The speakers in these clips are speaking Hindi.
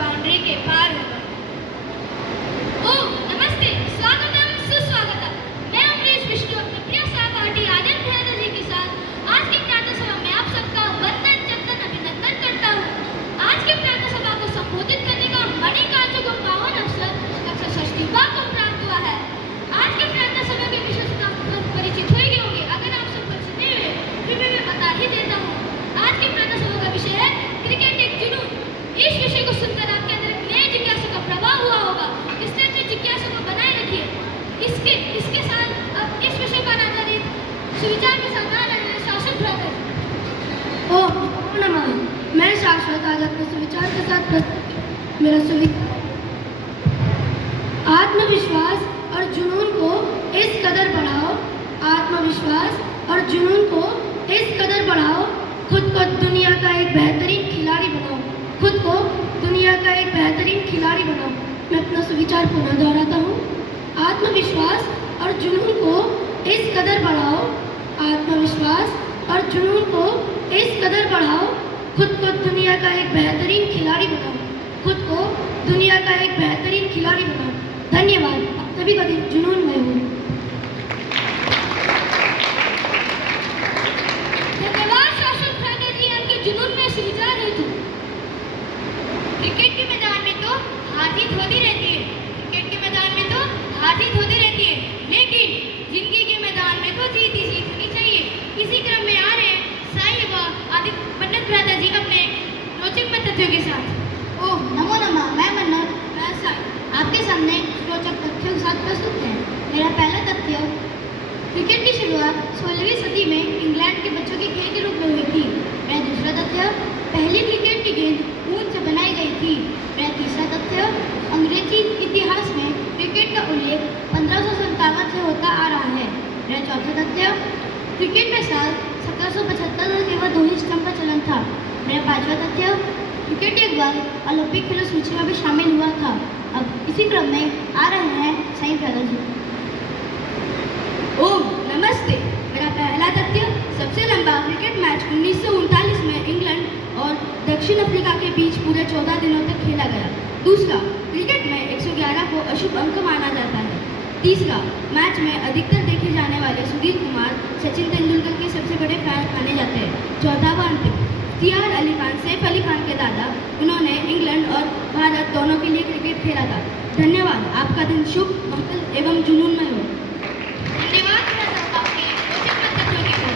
बाउंड्री के पार होगा। ओम नमस्ते, स्वागतम सुस्वागतम। मैं अमरीश विष्णु अपने प्रिय सहपाठी आदित्य भ्राता जी के साथ आज की प्रार्थना सभा में आप सबका वंदन चंदन अभिनंदन करता हूँ। आज की प्रार्थना सभा को संबोधित करने का मणिकार्जुन पावन अवसर कक्षा षष्ठीवा को प्राप्त हुआ है। आज की प्रार्थना सभा के विषय से आप परिचित हो गए होंगे। अगर आप सब परिचित नहीं हुए फिर मैं बता ही देता हूँ। आज की प्रार्थना सभा का विषय है क्रिकेट एक जुनून। इस विषय को सुनकर आपके अंदर एक नए जिज्ञासा का प्रभाव हुआ होगा, इसलिए अपनी जिज्ञासा को बनाए रखिए। इसके साथ अब इस विषय पर आधारित सुविचार के साथ आ रहे हैं शाश्वत भ्राता। ओम नमः। मैं शाश्वत आज अपने सुविचार के साथ मेरा सुविचार आत्मविश्वास और जुनून को इस कदर बढ़ाओ। आत्मविश्वास और जुनून को इस कदर बढ़ाओ, खुद को दुनिया का एक बेहतरीन खिलाड़ी बनाओ। खुद को दुनिया का एक बेहतरीन खिलाड़ी बनाओ। मैं अपना सुविचार पुनः दोहराता हूँ। आत्मविश्वास और जुनून को इस कदर बढ़ाओ। आत्मविश्वास और जुनून को इस कदर बढ़ाओ, खुद को दुनिया का एक बेहतरीन खिलाड़ी बनाओ। खुद को दुनिया का एक बेहतरीन खिलाड़ी बनाओ। धन्यवाद। आप सभी का दिन जुनूनमय हो। धन्यवाद शाश्वत भ्राता जी, आपके जुनून में सुविचार हेतु। क्रिकेट के मैदान में तो हार जीत होती रहती है। क्रिकेट के मैदान में तो हार जीत होती रहती है, लेकिन जिंदगी के मैदान में तो जीत ही जीत होनी चाहिए। इसी क्रम में आ रहे हैं साईं व आदित्य पंडित भ्राता जी अपने रोचक तथ्यों के साथ। ओह नमो नमः। मैं मनोज आपके सामने रोचक तथ्यों के साथ प्रस्तुत है। मेरा पहला तथ्य, क्रिकेट की शुरुआत 16वीं सदी में इंग्लैंड के बच्चों के खेल के रूप में हुई थी। मेरा दूसरा तथ्य, पहली क्रिकेट की गेंद ऊन से बनाई गई थी। मेरा तीसरा तथ्य, अंग्रेजी इतिहास में क्रिकेट का उल्लेख 1557 से होता आ रहा है। मेरा चौथा तथ्य, क्रिकेट में साल 1775 तक केवल 2 ही स्टंप का चलन था। मेरा पांचवा तथ्य, क्रिकेट एक बार ओलंपिक खेलों सूची में भी शामिल हुआ था। अब इसी क्रम में आ रहे हैं साईं भ्राता जी। ओम नमस्ते। मेरा पहला तथ्य, सबसे लंबा क्रिकेट मैच 1939 में इंग्लैंड और दक्षिण अफ्रीका के बीच पूरे 14 दिनों तक खेला गया। दूसरा, क्रिकेट में 111 को अशुभ अंक माना जाता है। तीसरा, मैच में अधिकतर देखे जाने वाले सुधीर कुमार सचिन तेंदुलकर के सबसे बड़े फैन माने जाते हैं। चौथा व अंतिम, इख्तियार अली खान सैफ अली खान के दादा, उन्होंने इंग्लैंड और भारत दोनों के लिए क्रिकेट खेला था। धन्यवाद। आपका दिन शुभ, मंगल एवं जुनूनमय हो। धन्यवाद आपके रोचक तथ्यों के लिए।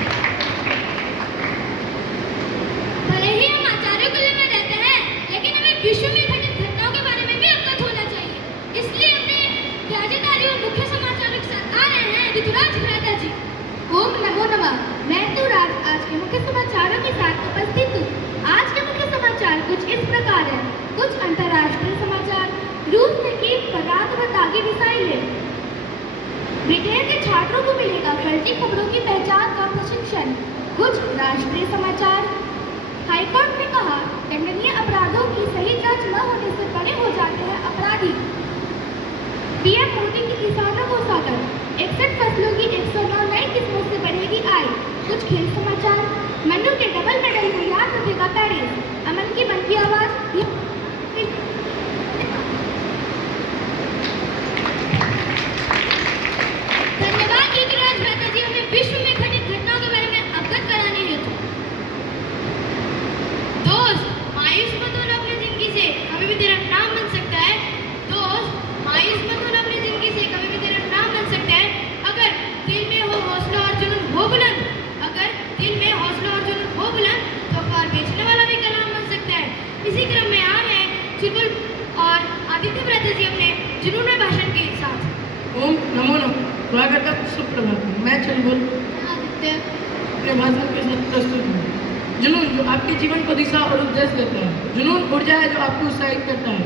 भले ही हम आचार्य कुल में रहते हैं, लेकिन हमें विश्व में घटित घटनाओं के बारे में भी अवगत होना चाहिए। इसलिए अपने राज्यधारी और मुख्य समाचारों के साथ आ रहे हैं ऋतुराज भ्राता जी। ओम नमो नमः। मैं ऋतुराज आज के मुख्य समाचारों के साथ उपस्थित हूँ। आज के मुख्य समाचार कुछ इस प्रकार है। कुछ अंतर्राष्ट्रीय समाचार। रूस ने की पदार्थ व तागी मिसाइलें। ब्रिटेन के छात्रों को मिलेगा फर्जी खबरों की पहचान का प्रशिक्षण। कुछ राष्ट्रीय समाचार। हाईकोर्ट ने कहा, दंडनीय अपराधों की सही जांच न होने से बड़े हो जाते हैं अपराधी। पीएम मोदी की किसानों को स्वागत। 61 फसलों की 109 नई किस्मों से बढ़ेगी आय। कुछ खेल समाचार। मनु के डबल मेडल को याद रखेगा पेरिस। अमन की मन की आवाज। धन्यवाद ऋतुराज भ्राता जी, हमें विश्व में घटित घटनाओं के बारे में अवगत कराने हेतु। दोस्त, मायूस मत होना अपनी जिंदगी से, कभी भी तेरा नाम बन सकता है। दोस्त, मायूस मत होना अपनी जिंदगी से, कभी भी तेरा नाम बन सकता है। अगर दिल में हो हौसला और जुनून हो बुलंद, अगर दिल में हौसला और जुनून हो बुलंद, तो अखबार बेचने वाला भी कलाम बन सकता है। इसी क्रम में आ रहे हैं चुलबुल और आदित्य भ्राता जी अपने जुनून में भाषण के साथ। ओम नमो नमः। स्वागत है, सुप्रभात। मैं चुलबुल आदित्य अपने भाषण के साथ प्रस्तुत हूँ। जुनून जो आपके जीवन को दिशा और उद्देश्य देता है। जुनून ऊर्जा है जो आपको उत्साहित करता है।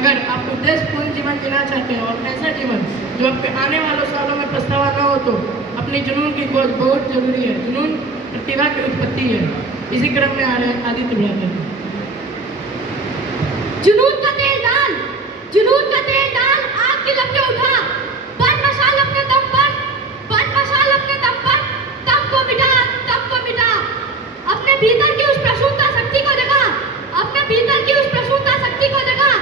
अगर आप उद्देश्यपूर्ण जीवन जीना चाहते हैं और ऐसा जीवन जो आपके आने वाले सालों में पछतावा न हो, तो अपनी जुनून की खोज बहुत जरूरी है। जुनून प्रतिभा की उत्पत्ति है। इसी क्रम में आ रहे हैं आदित्य भ्राता। जुनून का तेल डाल, जुनून का तेल डाल, आग की लपटें उठा, बन मशाल अपने दम पर, बन मशाल अपने दम पर, दम को मिटा, दम को मिटा। अपने भीतर की उस प्रसूता शक्ति को जगा, अपने भीतर की उस प्रसूता शक्ति को जगा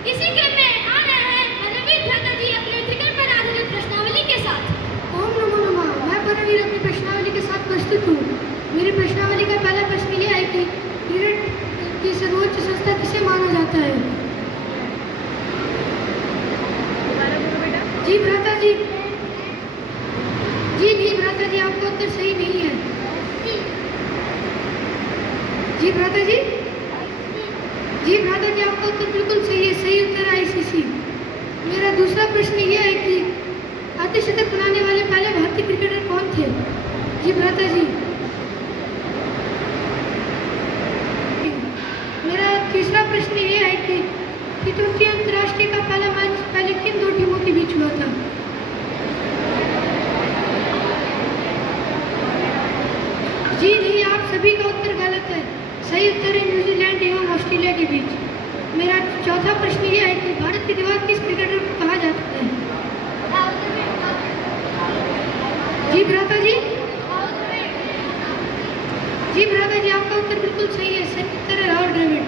इसी क्रम में आ रहे हैं परमवीर भ्राता जी अपने क्रिकेट पर आधारित प्रश्नावली के साथ। ओम नमो नमः। मैं परमवीर अपनी प्रश्नावली के साथ प्रस्तुत हूँ। मेरी प्रश्नावली का पहला प्रश्न यह है कि क्रिकेट की सर्वोच्च संस्था किसे माना जाता है? जी भ्राता जी, जी नहीं भ्राता जी, आपका उत्तर सही नहीं है। जी भ्राता जी, जी भ्राता जी, आपका उत्तर बिल्कुल सही है। सही उत्तर है आईसीसी। मेरा दूसरा प्रश्न यह है कि अर्धशतक बनाने वाले पहले भारतीय क्रिकेटर कौन थे? जी भ्राता जी। मेरा तीसरा प्रश्न यह है कि T20 अंतर्राष्ट्रीय का पहला मैच पहले किन दो टीमों के बीच हुआ था? जी नहीं, आप सभी का उत्तर गलत है। सही उत्तर है न्यूजीलैंड एवं ऑस्ट्रेलिया के बीच। मेरा चौथा प्रश्न यह है कि भारत की दीवार किस क्रिकेटर को कहा जाता है? जी भ्राता जी, जी भ्राता जी, आपका उत्तर बिल्कुल सही है। सही उत्तर है राहुल द्रविड़।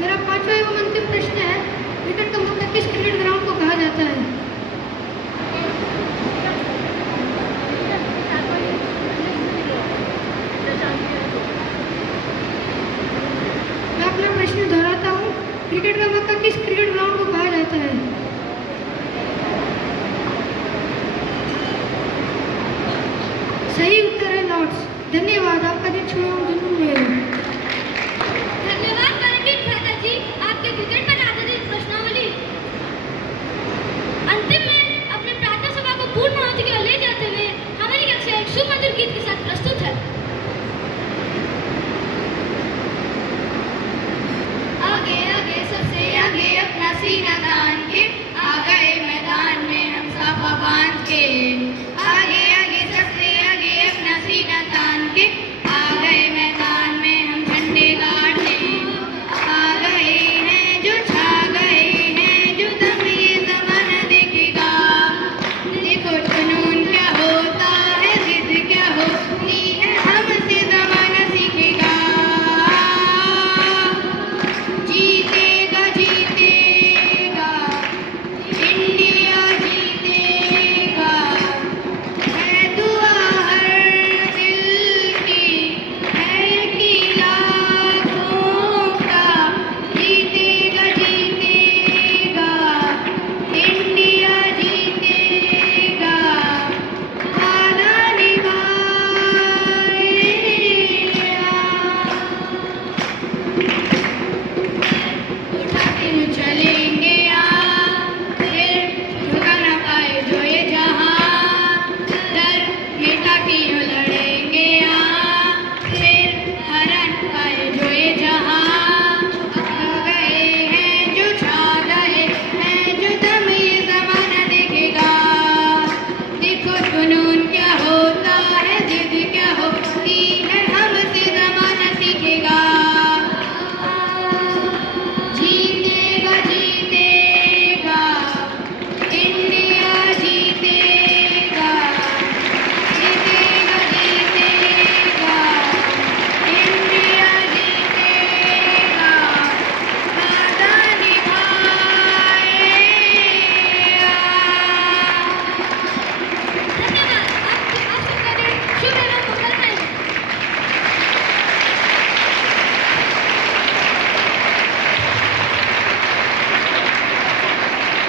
मेरा पांचवा एवं अंतिम प्रश्न है, क्रिकेट का मुख्य किस क्रिकेट ग्राउंड को कहा जाता है? मैं अपना प्रश्न दोहराता हूँ, क्रिकेट का मक्का किस क्रिकेट ग्राउंड को कहा जाता है? सही उत्तर है लॉर्ड्स। धन्यवाद। आपका दिन शुभ हो।